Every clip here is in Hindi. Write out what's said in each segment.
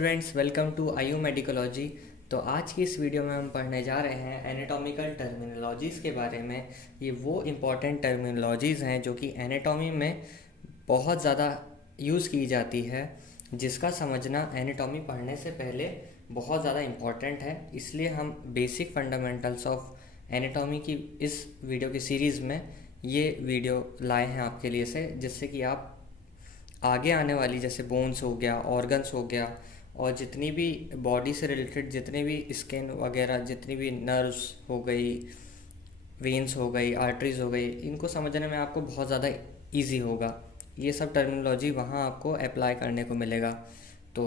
स्टूडेंट्स, वेलकम टू आयु मेडिकोलॉजी। तो आज की इस वीडियो में हम पढ़ने जा रहे हैं एनाटॉमिकल टर्मिनोलॉजीज़ के बारे में। ये वो इम्पॉर्टेंट टर्मिनोलॉजीज़ हैं जो कि एनाटॉमी में बहुत ज़्यादा यूज़ की जाती है, जिसका समझना एनाटॉमी पढ़ने से पहले बहुत ज़्यादा इम्पॉर्टेंट है। इसलिए हम बेसिक फंडामेंटल्स ऑफ एनाटॉमी की इस वीडियो की सीरीज़ में ये वीडियो लाए हैं आपके लिए से, जिससे कि आप आगे आने वाली जैसे बोन्स हो गया, ऑर्गन्स हो गया, और जितनी भी बॉडी से रिलेटेड जितने भी स्किन वगैरह, जितनी भी नर्व्स हो गई, वेन्स हो गई, आर्टरीज हो गई, इनको समझने में आपको बहुत ज़्यादा इजी होगा। ये सब टर्मिनोलॉजी वहाँ आपको अप्लाई करने को मिलेगा। तो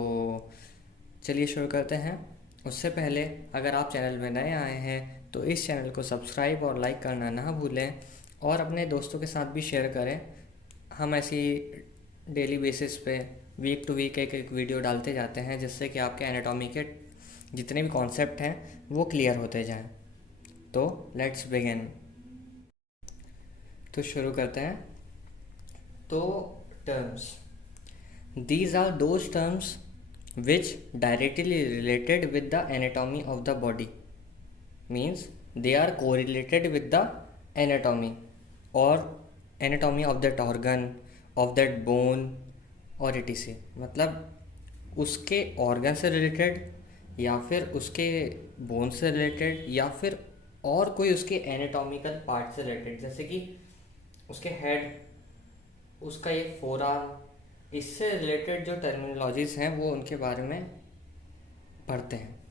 चलिए शुरू करते हैं। उससे पहले अगर आप चैनल में नए आए हैं तो इस चैनल को सब्सक्राइब और लाइक करना ना भूलें, और अपने दोस्तों के साथ भी शेयर करें। हम ऐसी डेली बेसिस पे वीक टू वीक एक एक वीडियो डालते जाते हैं, जिससे कि आपके एनाटॉमी के जितने भी कॉन्सेप्ट हैं वो क्लियर होते जाएं। तो लेट्स बिगिन। तो शुरू करते हैं। तो terms, these are those terms which directly related with the anatomy of the body, means they are correlated with the anatomy or anatomy of that organ, of that bone और etc। मतलब उसके ऑर्गन से रिलेटेड, या फिर उसके बोन से रिलेटेड, या फिर और कोई उसके एनाटॉमिकल पार्ट से रिलेटेड, जैसे कि उसके हेड, उसका एक फोरआर्म, इससे रिलेटेड जो टर्मिनोलॉजीज़ हैं वो उनके बारे में पढ़ते हैं।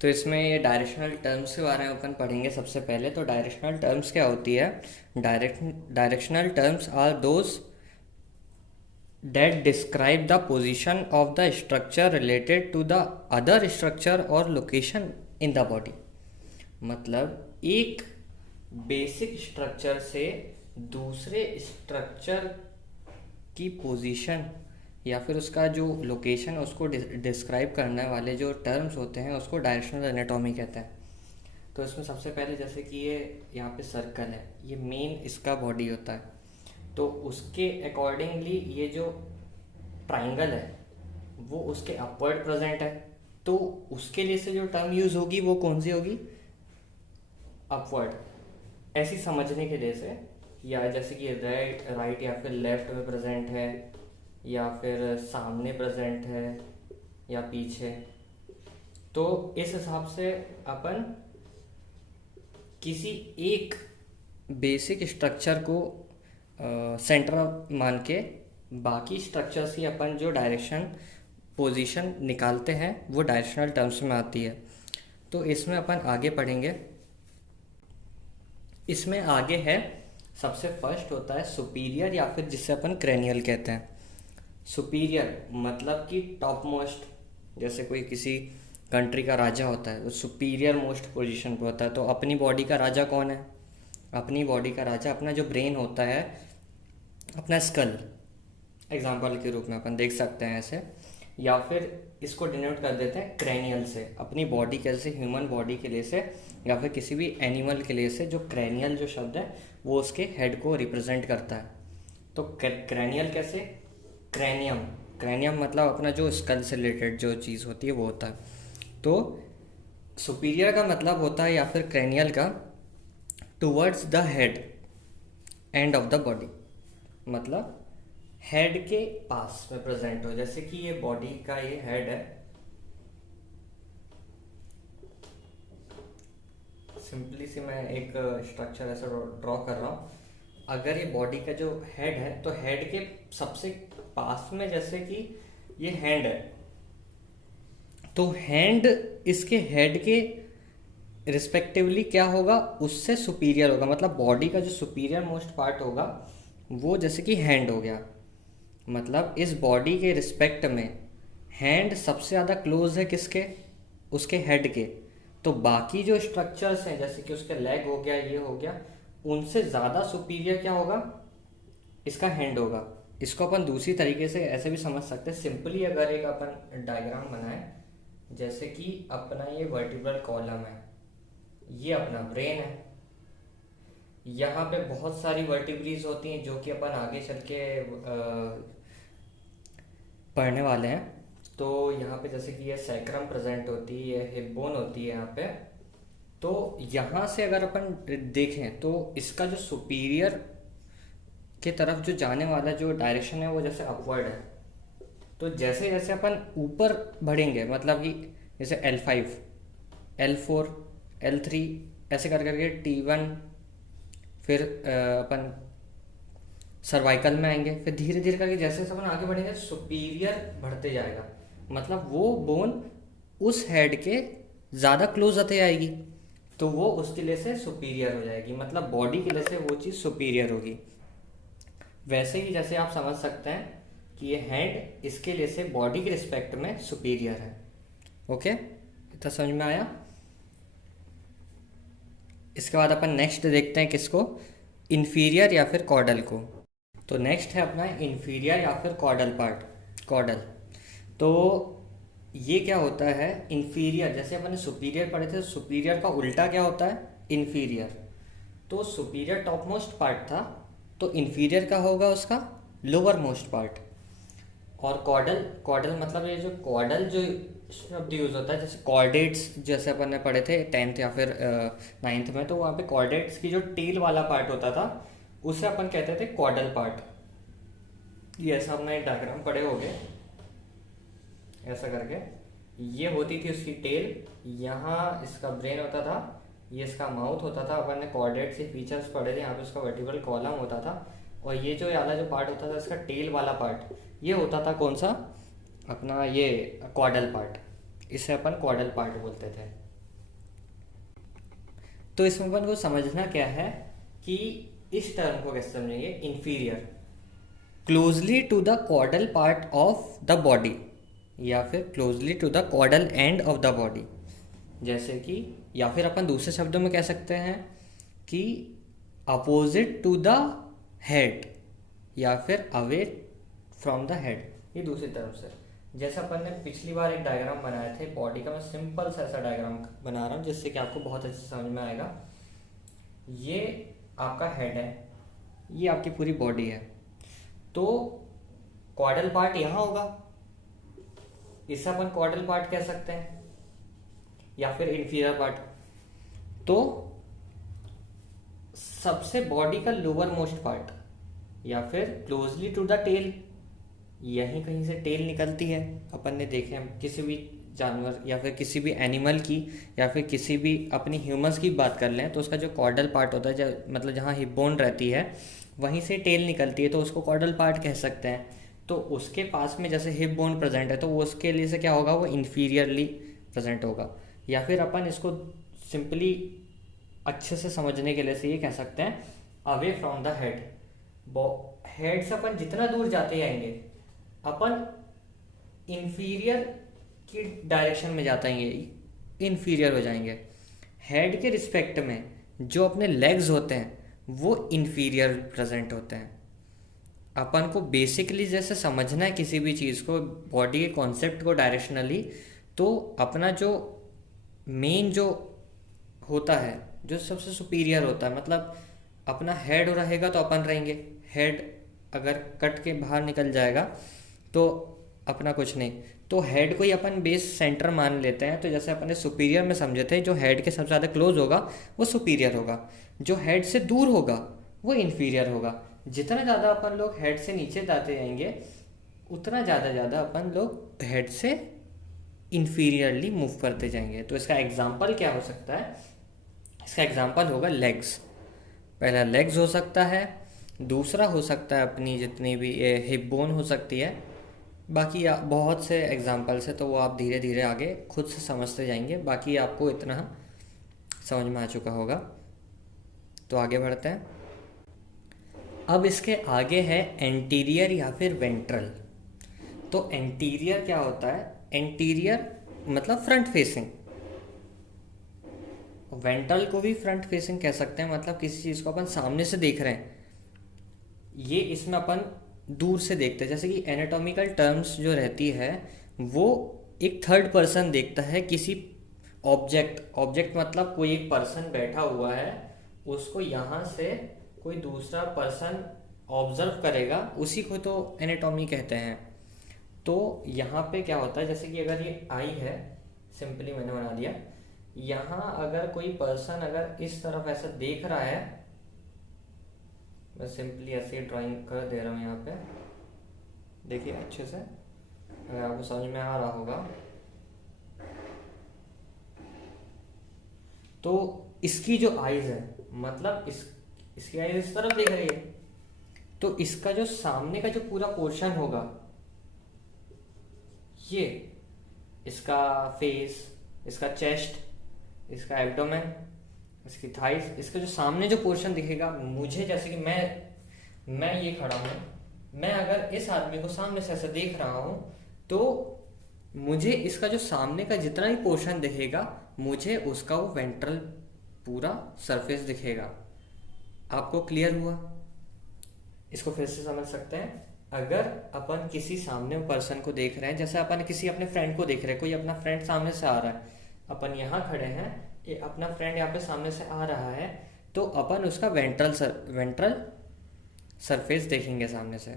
तो इसमें ये डायरेक्शनल टर्म्स के बारे में अपन पढ़ेंगे सबसे पहले। तो डायरेक्शनल टर्म्स क्या होती है? Directional terms are those that describe the position of the structure related to the other structure और लोकेशन इन द बॉडी। मतलब एक बेसिक स्ट्रक्चर से दूसरे स्ट्रक्चर की पोजीशन या फिर उसका जो लोकेशन है उसको डिस्क्राइब करने वाले जो टर्म्स होते हैं उसको डायरेक्शनल एनाटॉमी कहते हैं। तो इसमें सबसे पहले जैसे कि ये यहाँ पे सर्कल है, ये मेन इसका बॉडी होता है। तो उसके अकॉर्डिंगली ये जो ट्राइंगल है वो उसके अपवर्ड प्रेजेंट है, तो उसके लिए से जो टर्म यूज होगी वो कौन सी होगी? अपवर्ड। ऐसी समझने के लिए से, या जैसे कि राइट या फिर लेफ्ट में प्रेजेंट है, या फिर सामने प्रेजेंट है, या पीछे। तो इस हिसाब से अपन किसी एक बेसिक स्ट्रक्चर को सेंटर मान के बाकी स्ट्रक्चर्स की अपन जो डायरेक्शन पोजीशन निकालते हैं वो डायरेक्शनल टर्म्स में आती है। तो इसमें अपन आगे पढ़ेंगे। इसमें आगे है, सबसे फर्स्ट होता है सुपीरियर, या फिर जिसे अपन क्रेनियल कहते हैं। सुपीरियर मतलब कि टॉप मोस्ट, जैसे कोई किसी कंट्री का राजा होता है वो सुपीरियर मोस्ट पोजीशन पे होता है। तो अपनी बॉडी का राजा कौन है? अपनी बॉडी का राजा अपना जो ब्रेन होता है, अपना स्कल, एग्जाम्पल के रूप में अपन देख सकते हैं ऐसे। या फिर इसको डिनोट कर देते हैं क्रेनियल से, अपनी बॉडी के जैसे ह्यूमन बॉडी के लिए से, या फिर किसी भी एनिमल के लिए से जो क्रेनियल जो शब्द है वो उसके हेड को रिप्रेजेंट करता है। तो क्रेनियल कैसे? क्रेनियम, क्रेनियम मतलब अपना जो स्कल से रिलेटेड जो चीज़ होती है वो होता है। तो सुपीरियर का मतलब होता है, या फिर क्रेनियल का, towards the head and of the body, मतलब हेड के पास में प्रेजेंट हो। जैसे कि ये बॉडी का ये हेड है, सिंपली सी मैं एक स्ट्रक्चर ऐसा ड्रॉ कर रहा हूँ। अगर ये बॉडी का जो हेड है तो हेड के सबसे पास में जैसे कि ये हैंड है, तो हैंड इसके हेड के रिस्पेक्टिवली क्या होगा? उससे सुपीरियर होगा। मतलब बॉडी का जो सुपीरियर मोस्ट पार्ट होगा वो जैसे कि हैंड हो गया। मतलब इस बॉडी के रिस्पेक्ट में हैंड सबसे ज़्यादा क्लोज है किसके? उसके हेड के। तो बाकी जो स्ट्रक्चर्स हैं जैसे कि उसका लेग हो गया, ये हो गया, उनसे ज़्यादा सुपीरियर क्या होगा? इसका हैंड होगा। इसको अपन दूसरी तरीके से ऐसे भी समझ सकते हैं। सिंपली अगर एक अपन डायग्राम बनाए, जैसे कि अपना ये वर्टिब्रल कॉलम है, ये अपना ब्रेन है, यहाँ पे बहुत सारी वर्टिब्रीज होती हैं जो कि अपन आगे चल के पढ़ने वाले हैं। तो यहाँ पे जैसे कि ये सैक्रम प्रेजेंट होती है, ये हिप बोन होती है यहाँ पे। तो यहाँ से अगर अपन देखें तो इसका जो सुपीरियर के तरफ जो जाने वाला जो डायरेक्शन है वो जैसे अपवर्ड है। तो जैसे जैसे अपन ऊपर बढ़ेंगे, मतलब कि जैसे L5, L4, L3 ऐसे कर करके T1, फिर अपन सर्वाइकल में आएंगे, फिर धीरे धीरे करके जैसे जैसे अपन आगे बढ़ेंगे सुपीरियर बढ़ते जाएगा। मतलब वो बोन उस हेड के ज़्यादा क्लोज आते आएगी, तो वो उसके लिए से सुपीरियर हो जाएगी, मतलब बॉडी के लिए से वो चीज़ सुपीरियर होगी। वैसे ही जैसे आप समझ सकते हैं कि ये हैंड इसके लिए से बॉडी के रिस्पेक्ट में सुपीरियर है। ओके, इतना समझ में आया। इसके बाद अपन नेक्स्ट देखते हैं किसको, इन्फीरियर या फिर कॉर्डल को। तो नेक्स्ट है अपना इन्फीरियर या फिर कॉर्डल पार्ट, कॉर्डल। तो ये क्या होता है, इन्फीरियर, जैसे अपन ने सुपीरियर पढ़े थे, सुपीरियर का उल्टा क्या होता है, इन्फीरियर। तो सुपीरियर टॉप मोस्ट पार्ट था, तो इन्फीरियर का होगा उसका लोअर मोस्ट पार्ट। और कॉर्डल, कॉर्डल मतलब ये जो कॉर्डल जो शब्द यूज होता है, जैसे कॉर्डेट्स जैसे अपन ने पढ़े थे 10th या फिर 9th में, तो वहाँ पे कॉर्डेट्स की जो टेल वाला पार्ट होता था उसे अपन कहते थे कॉर्डल पार्ट। ये ऐसा अपना एक डायग्राम पढ़े होंगे, ऐसा करके ये होती थी उसकी टेल, यहाँ इसका ब्रेन होता था, ये इसका माउथ होता था। अपन ने कॉर्डेट्स के फीचर्स पढ़े थे, यहाँ पे उसका वर्टिकल कॉलम होता था, और ये जो वाला जो पार्ट होता था इसका टेल वाला पार्ट, ये होता था कौन सा, अपना ये कॉर्डल पार्ट। इसे अपन कॉर्डल पार्ट बोलते थे। तो इसमें अपन को समझना क्या है कि इस टर्म को कैसे समझेंगे, inferior closely to the caudal part of the body, या फिर closely to the caudal end of the body. जैसे कि, या फिर अपन दूसरे शब्दों में कह सकते हैं कि अपोजिट टू द हेड, या फिर अवे फ्रॉम द हेड, ये दूसरी तरफ से। जैसे अपन ने पिछली बार एक डायग्राम बनाए थे बॉडी का, मैं सिंपल सा ऐसा डायग्राम बना रहा हूँ जिससे कि आपको बहुत अच्छे से समझ में आएगा। ये आपका हेड है, ये आपकी पूरी बॉडी है, तो कॉर्डल पार्ट यहाँ होगा, इसे अपन कॉर्डल पार्ट कह सकते हैं, या फिर इन्फीरियर पार्ट। तो सबसे बॉडी का लोअर मोस्ट पार्ट, या फिर क्लोजली टू द टेल, यहीं कहीं से टेल निकलती है। अपन ने देखे हैं किसी भी जानवर या फिर किसी भी एनिमल की, या फिर किसी भी अपनी ह्यूमंस की बात कर लें, तो उसका जो कॉर्डल पार्ट होता है, मतलब जहाँ हिप बोन रहती है वहीं से टेल निकलती है, तो उसको कॉर्डल पार्ट कह सकते हैं। तो उसके पास में जैसे हिप बोन प्रेजेंट है, तो वो उसके लिए से क्या होगा, वो इन्फीरियरली प्रेजेंट होगा। या फिर अपन इसको सिंपली अच्छे से समझने के लिए से ये कह सकते हैं away from the head. Head से अपन जितना दूर जाते जाएंगे अपन इन्फीरियर की डायरेक्शन में जाते हैं, इन्फीरियर हो जाएंगे। हेड के रिस्पेक्ट में जो अपने लेग्स होते हैं वो इन्फीरियर प्रेजेंट होते हैं। अपन को बेसिकली जैसे समझना है किसी भी चीज़ को, बॉडी के कॉन्सेप्ट को डायरेक्शनली, तो अपना जो मेन जो होता है, जो सबसे सुपीरियर होता है, मतलब अपना हेड रहेगा तो अपन रहेंगे। हेड अगर कट के बाहर निकल जाएगा तो अपना कुछ नहीं, तो हेड को ही अपन बेस सेंटर मान लेते हैं। तो जैसे अपन ने सुपीरियर में समझे थे, जो हेड के सबसे ज़्यादा क्लोज होगा वो सुपीरियर होगा, जो हेड से दूर होगा वो इन्फीरियर होगा। जितना ज़्यादा अपन लोग हेड से नीचे जाते जाएंगे उतना ज़्यादा अपन लोग हेड से इन्फीरियरली मूव करते जाएंगे। तो इसका एग्जाम्पल क्या हो सकता है, इसका एग्जाम्पल होगा लेग्स। पहला लेग्स हो सकता है, दूसरा हो सकता है अपनी जितनी भी हिप बोन हो सकती है। बाकी बहुत से एग्जाम्पल्स है, तो वो आप धीरे धीरे आगे खुद से समझते जाएंगे। बाकी आपको इतना समझ में आ चुका होगा। तो आगे बढ़ते हैं। अब इसके आगे है एंटीरियर या फिर वेंट्रल। तो एंटीरियर क्या होता है, एंटीरियर मतलब फ्रंट फेसिंग, वेंट्रल को भी फ्रंट फेसिंग कह सकते हैं, मतलब किसी चीज़ को अपन सामने से देख रहे हैं। ये इसमें अपन दूर से देखते हैं, जैसे कि एनाटॉमिकल टर्म्स जो रहती है वो एक थर्ड पर्सन देखता है किसी ऑब्जेक्ट मतलब कोई एक पर्सन बैठा हुआ है, उसको यहाँ से कोई दूसरा पर्सन ऑब्जर्व करेगा, उसी को तो एनाटॉमी कहते हैं। तो यहाँ पे क्या होता है, जैसे कि अगर ये आई है, सिंपली मैंने बना दिया, यहाँ अगर कोई पर्सन अगर इस तरफ ऐसा देख रहा है, मैं सिंपली ऐसे ड्राइंग कर दे रहा हूँ यहाँ पे, देखिए अच्छे से, अगर आपको समझ में आ रहा होगा। तो इसकी जो आईज है, मतलब इसकी आईज इस तरफ देख रही है, तो इसका जो सामने का जो पूरा पोर्शन होगा, ये इसका फेस, इसका चेस्ट, इसका एब्डोमेन, इसकी थाइस, इसका जो सामने जो पोर्शन दिखेगा मुझे, जैसे कि मैं ये खड़ा हूँ, मैं अगर इस आदमी को सामने से ऐसे देख रहा हूँ, तो मुझे इसका जो सामने का जितना भी पोर्शन दिखेगा, मुझे उसका वो वेंट्रल पूरा सरफेस दिखेगा। आपको क्लियर हुआ? इसको फिर से समझ सकते हैं। अगर अपन किसी सामने पर्सन को देख रहे हैं, जैसे अपन किसी अपने फ्रेंड को देख रहे हैं, कोई अपना फ्रेंड सामने से आ रहा है, अपन यहाँ खड़े हैं, ये अपना फ्रेंड यहाँ पे सामने से आ रहा है, तो अपन उसका वेंट्रल सरफेस देखेंगे सामने से,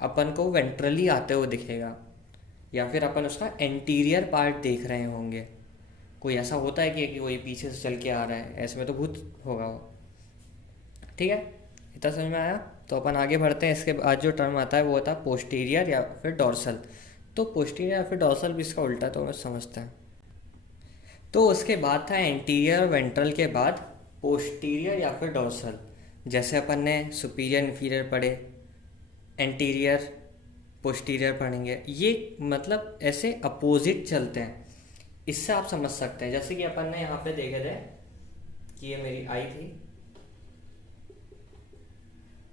अपन को वेंट्रली आते हुए दिखेगा। या फिर अपन उसका एंटीरियर पार्ट देख रहे होंगे। कोई ऐसा होता है कि कोई पीछे से चल के आ रहा है, ऐसे में तो भूत होगा वो। ठीक है, इतना समझ में आया? तो अपन आगे बढ़ते हैं। इसके बाद जो टर्म आता है वो होता है पोस्टीरियर या फिर डॉर्सल। तो पोस्टीरियर या फिर डॉर्सल भी इसका उल्टा, तो हमें समझते हैं। तो उसके बाद था एंटीरियर वेंट्रल के बाद पोस्टीरियर या फिर डॉर्सल। जैसे अपन ने सुपीरियर इन्फीरियर पढ़े, एंटीरियर पोस्टीरियर पढ़ेंगे, ये मतलब ऐसे अपोजिट चलते हैं। इससे आप समझ सकते हैं, जैसे कि अपन ने यहाँ पे देखे थे कि ये मेरी आई थी,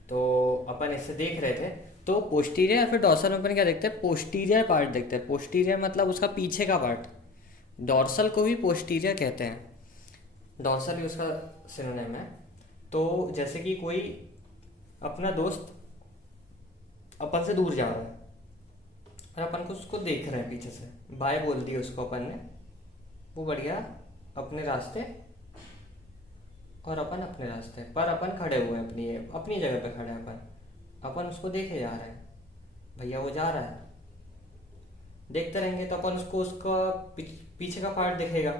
तो अपन इससे देख रहे थे, तो पोस्टीरियर या फिर डॉर्सल में अपन क्या देखते हैं, पोस्टीरियर पार्ट देखते हैं। पोस्टीरियर मतलब उसका पीछे का पार्ट। डॉर्सल को भी पोस्टीरियर कहते हैं, डॉर्सल ही उसका सिनोनिम है। तो जैसे कि कोई अपना दोस्त अपन से दूर जा रहा है और अपन को उसको देख रहे हैं पीछे से, बाय बोल दी उसको अपन ने, वो बढ़िया अपने रास्ते और अपन अपने रास्ते पर अपन खड़े हुए हैं, अपनी जगह पे खड़े हैं अपन उसको देखे जा रहे हैं, भैया वो जा रहा है, देखते रहेंगे तो अपन उसको उसका पीछे का पार्ट दिखेगा।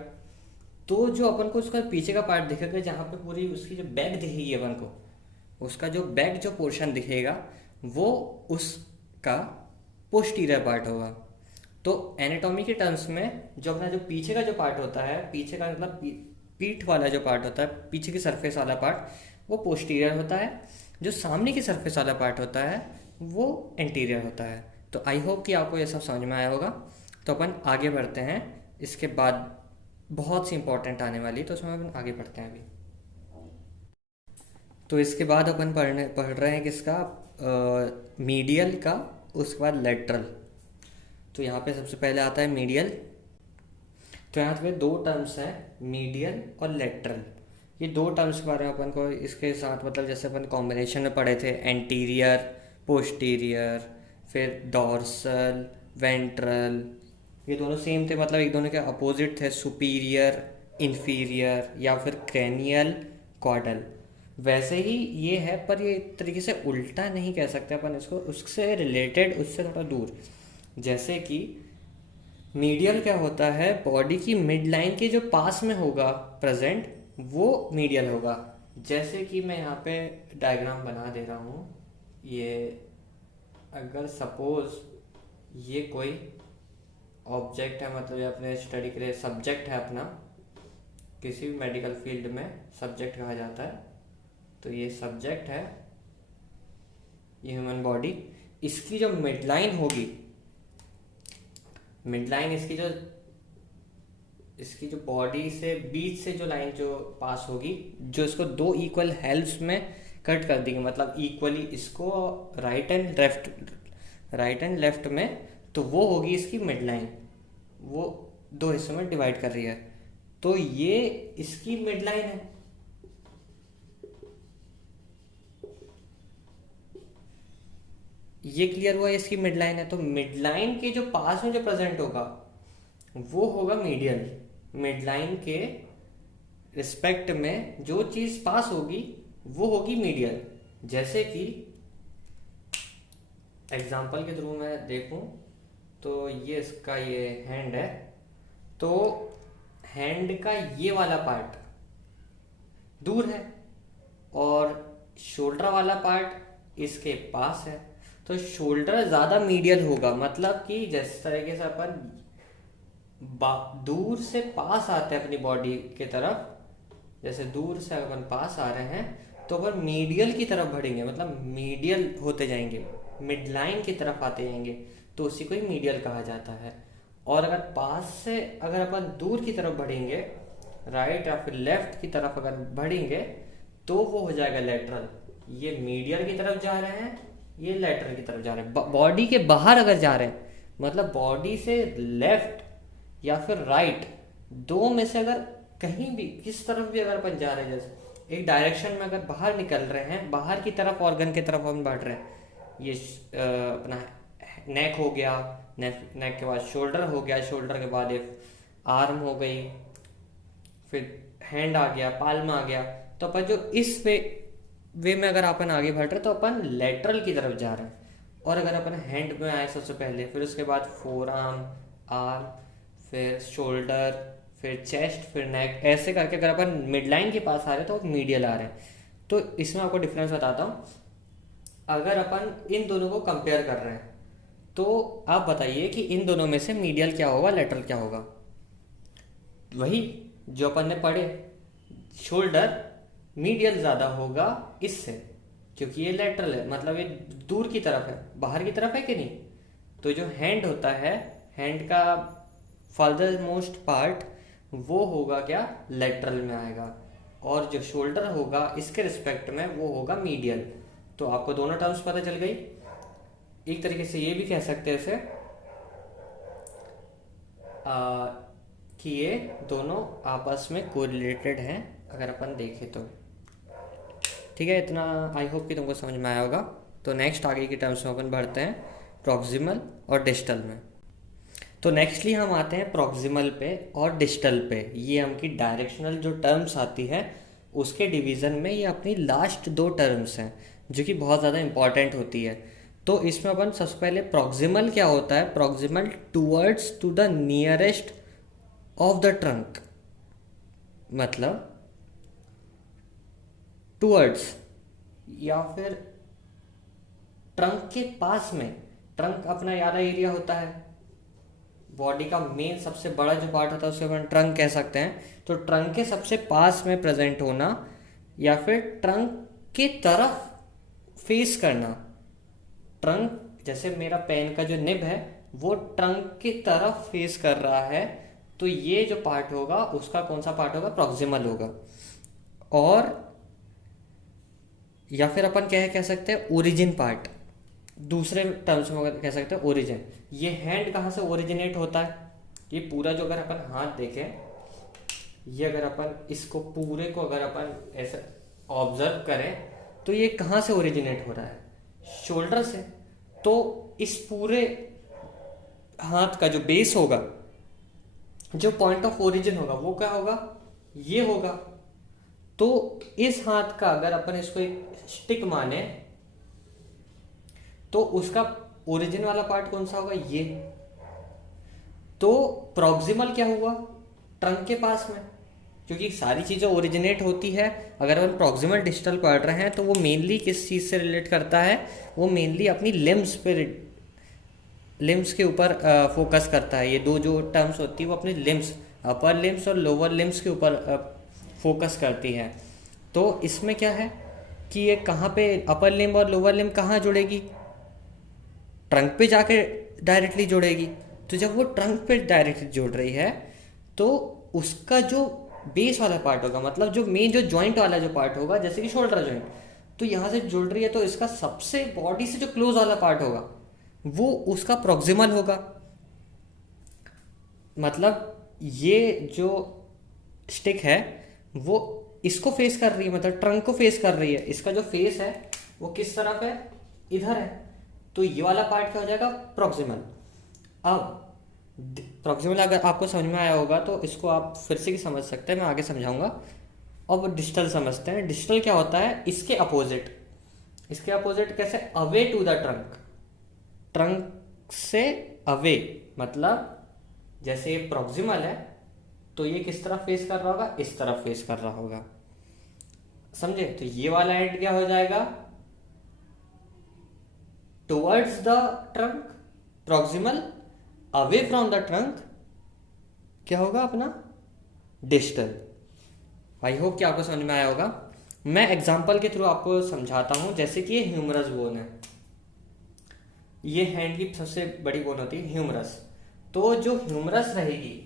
तो जो अपन को उसका पीछे का पार्ट दिखेगा, जहाँ पे पूरी उसकी जो बैक दिखेगी अपन को, उसका जो बैक जो पोर्शन दिखेगा वो उसका पोस्टीरियर पार्ट होगा। तो एनाटॉमी के टर्म्स में जो अपना जो पीछे का जो पार्ट होता है, पीछे का मतलब पीठ वाला जो पार्ट होता है, पीछे की सरफेस वाला पार्ट, वो पोस्टीरियर होता है। जो सामने की सरफेस वाला पार्ट होता है वो एंटीरियर होता है। तो आई होप कि आपको ये सब समझ में आया होगा। तो अपन आगे बढ़ते हैं। इसके बाद बहुत सी इंपॉर्टेंट आने वाली, तो उसमें अपन आगे बढ़ते हैं अभी। तो इसके बाद अपन पढ़ रहे हैं किसका, मीडियल का, उसके बाद लेटरल। तो यहाँ पे सबसे पहले आता है मीडियल। तो यहाँ पे दो टर्म्स हैं, मीडियल और लेटरल। ये दो टर्म्स के बारे में अपन को इसके साथ, मतलब जैसे अपन कॉम्बिनेशन में पढ़े थे, एंटीरियर पोस्टीरियर, फिर डॉर्सल वेंट्रल, ये दोनों सेम थे, मतलब एक दोनों के अपोजिट थे, सुपीरियर इन्फीरियर या फिर क्रेनियल कॉर्डल। वैसे ही ये है, पर ये एक तरीके से उल्टा नहीं कह सकते अपन इसको, उससे रिलेटेड, उससे थोड़ा दूर। जैसे कि मीडियल क्या होता है, बॉडी की मिड लाइन के जो पास में होगा प्रेजेंट, वो मीडियल होगा। जैसे कि मैं यहाँ पे डायग्राम बना दे रहा हूँ। ये अगर सपोज ये कोई ऑब्जेक्ट है, मतलब ये अपने स्टडी के लिए सब्जेक्ट है अपना, किसी भी मेडिकल फील्ड में सब्जेक्ट कहा जाता है। तो ये सब्जेक्ट है, ये ह्यूमन बॉडी, इसकी जो मिडलाइन होगी, मिडलाइन इसकी जो बॉडी से बीच से जो लाइन जो पास होगी, जो इसको दो इक्वल हेल्प्स में कट कर देंगे, मतलब इक्वली इसको राइट एंड लेफ्ट में, तो वो होगी इसकी मिडलाइन। वो दो हिस्सों में डिवाइड कर रही है, तो ये इसकी मिडलाइन है। ये क्लियर हुआ, इसकी मिडलाइन है। तो मिडलाइन के जो पास में जो प्रेजेंट होगा वो होगा मीडियल। मिडलाइन के रिस्पेक्ट में जो चीज पास होगी वो होगी मीडियल। जैसे कि एग्जाम्पल के थ्रू मैं देखूं, तो ये इसका ये हैंड है, तो हैंड का ये वाला पार्ट दूर है और शोल्डर वाला पार्ट इसके पास है। तो शोल्डर ज़्यादा मीडियल होगा, मतलब कि जिस तरीके से अपन दूर से पास आते हैं अपनी बॉडी के तरफ, जैसे दूर से अपन पास आ रहे हैं तो अपन मीडियल की तरफ बढ़ेंगे, मतलब मीडियल होते जाएंगे, मिड लाइन की तरफ आते जाएंगे, तो उसी को ही मीडियल कहा जाता है। और अगर पास से अगर अपन दूर की तरफ बढ़ेंगे, राइट या फिर लेफ्ट की तरफ अगर बढ़ेंगे, तो वो हो जाएगा लेटरल। ये मीडियल की तरफ जा रहे हैं, ये लेटरल की तरफ जा रहे हैं। बॉडी के बाहर अगर जा रहे हैं, मतलब बॉडी से लेफ्ट या फिर राइट, दो में से अगर कहीं भी किस तरफ भी अगर अपन जा रहे हैं, जैसे एक डायरेक्शन में अगर बाहर निकल रहे हैं, बाहर की तरफ ऑर्गन की तरफ हम बढ़ रहे हैं, ये अपना नेक हो गया, नेक के बाद शोल्डर हो गया, शोल्डर के बाद एक आर्म हो गई, फिर हैंड आ गया, पाल्म आ गया, तो अपन जो इस वे में अगर अपन आगे बढ़ रहे हैं तो अपन लेटरल की तरफ जा रहे हैं। और अगर अपन हैंड में आए सबसे पहले, फिर उसके बाद फोर आर्म, फिर शोल्डर, फिर चेस्ट, फिर नेक, ऐसे करके अगर अपन मिड लाइन के पास आ रहे हैं तो मीडियल आ रहे हैं। तो इसमें आपको डिफरेंस बताता हूँ। अगर अपन इन दोनों को कंपेयर कर रहे हैं तो आप बताइए कि इन दोनों में से मीडियल क्या होगा, लेटरल क्या होगा। वही जो अपन ने पढ़े, शोल्डर मीडियल ज़्यादा होगा इससे, क्योंकि ये लेटरल है, मतलब ये दूर की तरफ है, बाहर की तरफ है कि नहीं। तो जो हैंड होता है, हैंड का फर्दर मोस्ट पार्ट वो होगा क्या, लेटरल में आएगा, और जो शोल्डर होगा इसके रिस्पेक्ट में वो होगा मीडियल। तो आपको दोनों टर्म्स पता चल गई। एक तरीके से ये भी कह सकते हैं इसे कि ये दोनों आपस में कोरिलेटेड हैं, अगर अपन देखें तो। ठीक है, इतना आई होप कि तुमको समझ में आया होगा। तो नेक्स्ट आगे की टर्म्स में अपन बढ़ते हैं प्रॉक्सिमल और डिस्टल में। तो नेक्स्टली हम आते हैं प्रॉक्सिमल पे और डिस्टल पे। ये हमकी डायरेक्शनल जो टर्म्स आती है उसके डिवीज़न में ये अपनी लास्ट दो टर्म्स हैं जो कि बहुत ज़्यादा इंपॉर्टेंट होती है। तो इसमें अपन सबसे पहले प्रॉक्सिमल क्या होता है, proximal towards to the nearest of the trunk, मतलब टूवर्ड्स या फिर ट्रंक के पास में। ट्रंक अपना यारा एरिया होता है, बॉडी का मेन सबसे बड़ा जो पार्ट होता है उसे अपन ट्रंक कह सकते हैं। तो ट्रंक के सबसे पास में प्रेजेंट होना या फिर ट्रंक के तरफ फेस करना। ट्रंक, जैसे मेरा पेन का जो निब है वो ट्रंक की तरफ फेस कर रहा है, तो ये जो पार्ट होगा उसका कौन सा पार्ट होगा, प्रॉक्सिमल होगा। और या फिर अपन क्या कह सकते हैं, ओरिजिन पार्ट, दूसरे टर्म्स में कह सकते हैं ओरिजिन। ये हैंड कहाँ से ओरिजिनेट होता है, ये पूरा जो अगर अपन हाथ देखें, ये अगर अपन इसको पूरे को अगर अपन ऐसे ऑब्जर्व करें तो ये कहाँ से ओरिजिनेट हो रहा है, शोल्डर से। तो इस पूरे हाथ का जो बेस होगा, जो पॉइंट ऑफ ओरिजिन होगा वो क्या होगा, ये होगा। तो इस हाथ का अगर अपन इसको एक स्टिक माने तो उसका ओरिजिन वाला पार्ट कौन सा होगा, ये। तो प्रॉक्सिमल क्या हुआ, ट्रंक के पास में, क्योंकि सारी चीजें ओरिजिनेट होती है। अगर अपन प्रॉक्सिमल डिस्टल पढ़ रहे हैं तो वो मेनली किस चीज से रिलेट करता है, वो मेनली अपनी लिम्स पे, लिम्स के ऊपर फोकस करता है। ये दो जो टर्म्स होती है वो अपनी लिम्स, अपर लिम्स और लोअर लिम्स के ऊपर फोकस करती है। तो इसमें क्या है कि ये कहाँ पे अपर लिम्ब और लोअर लिम्ब कहाँ जुड़ेगी, ट्रंक पे जाके डायरेक्टली जुड़ेगी। तो जब वो ट्रंक पे डायरेक्टली जुड़ रही है तो उसका जो बेस वाला पार्ट होगा, मतलब जो मेन जो जॉइंट वाला जो पार्ट होगा, जैसे कि शोल्डर जॉइंट, तो यहाँ से जुड़ रही है, तो इसका सबसे बॉडी से जो क्लोज वाला पार्ट होगा वो उसका प्रॉक्सिमल होगा। मतलब ये जो स्टिक है वो इसको फेस कर रही है, मतलब ट्रंक को फेस कर रही है। इसका जो फेस है वो किस तरफ है, इधर है। तो ये वाला पार्ट क्या हो जाएगा, प्रॉक्सिमल। अब प्रॉक्सिमल अगर आपको समझ में आया होगा तो इसको आप फिर से भी समझ सकते हैं, मैं आगे समझाऊंगा। अब डिस्टल समझते हैं। डिस्टल क्या होता है, इसके अपोजिट। इसके अपोजिट कैसे, away to the trunk, trunk से अवे, मतलब जैसे ये प्रॉक्सिमल है तो ये किस तरफ फेस कर रहा होगा, इस तरफ फेस कर रहा होगा, समझे। तो ये वाला एंड क्या हो जाएगा, towards the trunk proximal, away from the trunk क्या होगा अपना डिस्टल। आई होप कि आपको समझ में आया होगा। मैं एग्जांपल के थ्रू आपको समझाता हूं। जैसे कि ये ह्यूमरस बोन है, ये हैंड की सबसे बड़ी बोन होती है ह्यूमरस। तो जो ह्यूमरस रहेगी,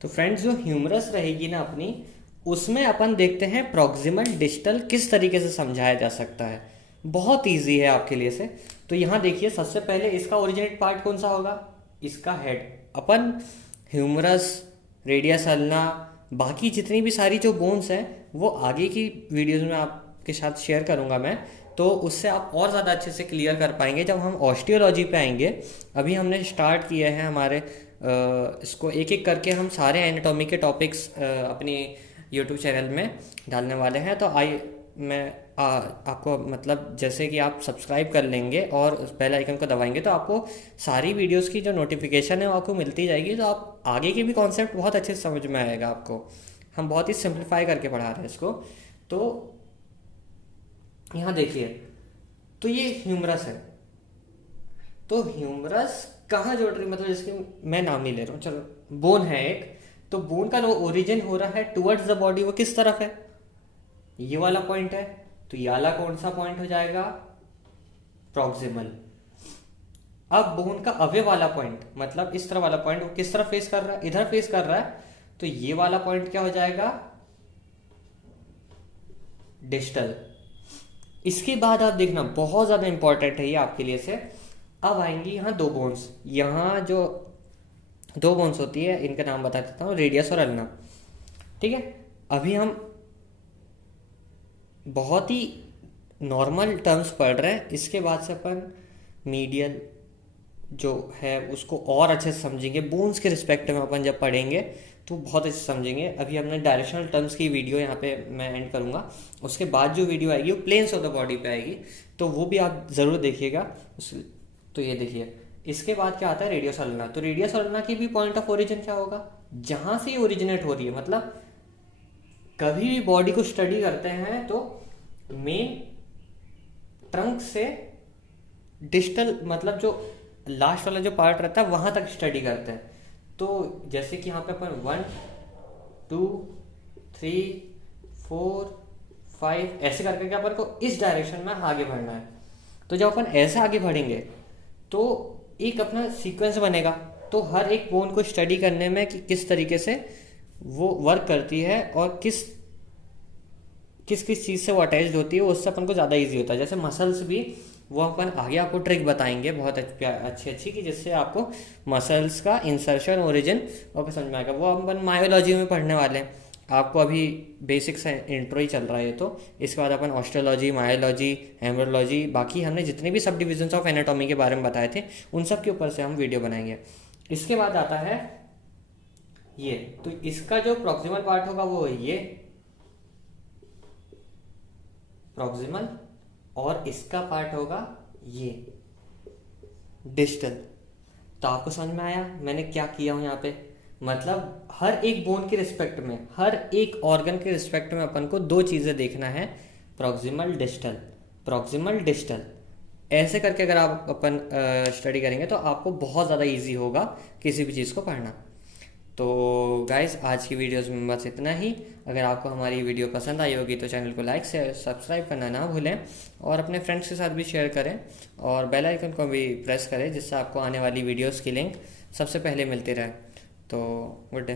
तो फ्रेंड्स जो ह्यूमरस रहेगी ना अपनी, उसमें अपन देखते हैं प्रॉक्सिमल डिस्टल किस तरीके से समझाया जा सकता है। बहुत इजी है आपके लिए से। तो यहाँ देखिए, सबसे पहले इसका ओरिजिनेट पार्ट कौन सा होगा, इसका हेड। अपन ह्यूमरस, रेडियस अल्ना, बाकी जितनी भी सारी जो बोन्स हैं वो आगे की वीडियोस में आपके साथ शेयर करूंगा मैं, तो उससे आप और ज़्यादा अच्छे से क्लियर कर पाएंगे जब हम ऑस्टियोलॉजी पे आएंगे। अभी हमने स्टार्ट किए हैं हमारे इसको एक एक करके हम सारे एनाटॉमी के टॉपिक्स अपनी यूट्यूब चैनल में डालने वाले हैं। तो मैं आपको मतलब जैसे कि आप सब्सक्राइब कर लेंगे और उस बेल आइकन को दबाएंगे तो आपको सारी वीडियोस की जो नोटिफिकेशन है वो आपको मिलती जाएगी। तो आप आगे के भी कॉन्सेप्ट बहुत अच्छे से समझ में आएगा आपको। हम बहुत ही सिंप्लीफाई करके पढ़ा रहे हैं इसको। तो यहाँ देखिए, तो ये ह्यूमरस है। तो ह्यूमरस कहाँ जोड़ रही, मतलब जिसकी मैं नाम नहीं ले रहा हूँ, चलो बोन है एक। तो बोन का जो ओरिजिन हो रहा है टुवर्ड्स द बॉडी, वो किस तरफ है, ये वाला पॉइंट है। तो ये वाला कौन सा पॉइंट हो जाएगा, प्रॉक्सिमल। अब बोन का अवे वाला पॉइंट, मतलब इस तरह वाला पॉइंट, वो किस तरफ फेस कर रहा है, इधर फेस कर रहा है। तो ये वाला पॉइंट क्या हो जाएगा, डिस्टल। इसके बाद आप देखना, बहुत ज्यादा इंपॉर्टेंट है ये आपके लिए से। अब आएंगी यहाँ दो बोन्स। यहाँ जो दो बोन्स होती है, इनका नाम बता देता हूँ, रेडियस और अल्ना। ठीक है, अभी हम बहुत ही नॉर्मल टर्म्स पढ़ रहे हैं। इसके बाद से अपन मीडियल जो है उसको और अच्छे से समझेंगे। बोन्स के रिस्पेक्ट में अपन जब पढ़ेंगे तो बहुत अच्छे से समझेंगे। अभी हमने डायरेक्शनल टर्म्स की वीडियो यहाँ पे मैं एंड करूँगा। उसके बाद जो वीडियो आएगी वो प्लेन्स ऑफ द बॉडी पे आएगी, तो वो भी आप ज़रूर देखिएगा। तो ये देखिए, इसके बाद क्या आता है, रेडियस अल्ना। तो रेडियस अल्ना की भी पॉइंट ऑफ ओरिजिन क्या होगा, जहाँ से ओरिजिनेट हो रही है। मतलब कभी भी बॉडी को स्टडी करते हैं तो मेन ट्रंक से डिस्टल, मतलब जो लास्ट वाला जो पार्ट रहता है वहां तक स्टडी करते हैं। तो जैसे कि यहाँ पे अपन 1 2 3 4 5 ऐसे करके अपन को इस डायरेक्शन में आगे बढ़ना है। तो जब अपन ऐसे आगे बढ़ेंगे तो एक अपना सीक्वेंस बनेगा। तो हर एक बोन को स्टडी करने में कि किस तरीके से वो वर्क करती है और किस किस चीज़ से वो अटैच्ड होती है, उससे अपन को ज़्यादा इजी होता है। जैसे मसल्स भी, वो अपन आगे आपको ट्रिक बताएंगे बहुत अच्छी कि जिससे आपको मसल्स का इंसर्शन ओरिजिन और समझ में आएगा। वो अपन मायोलॉजी में पढ़ने वाले हैं। आपको अभी बेसिक से इंट्रो ही चल रहा है। तो इसके बाद अपन ऑस्ट्रोलॉजी, मायोलॉजी, एम्ब्रियोलॉजी, बाकी हमने जितने भी सब डिविजन्स ऑफ एनाटॉमी के बारे में बताए थे उन सब के ऊपर से हम वीडियो बनाएंगे। इसके बाद आता है ये। तो इसका जो प्रॉक्सिमल पार्ट होगा वो ये प्रॉक्सिमल, और इसका पार्ट होगा ये डिस्टल। तो आपको समझ में आया मैंने क्या किया हूं यहाँ पे। मतलब हर एक बोन के रिस्पेक्ट में, हर एक ऑर्गन के रिस्पेक्ट में अपन को दो चीजें देखना है, प्रॉक्सिमल डिस्टल, प्रॉक्सिमल डिस्टल। ऐसे करके अगर आप अपन स्टडी करेंगे तो आपको बहुत ज़्यादा इजी होगा किसी भी चीज़ को पढ़ना। तो गाइस, आज की वीडियोस में बस इतना ही। अगर आपको हमारी वीडियो पसंद आई होगी तो चैनल को लाइक से सब्सक्राइब करना ना भूलें, और अपने फ्रेंड्स के साथ भी शेयर करें, और बेल आइकन को भी प्रेस करें जिससे आपको आने वाली वीडियोस की लिंक सबसे पहले मिलती रहे। तो गुड डे।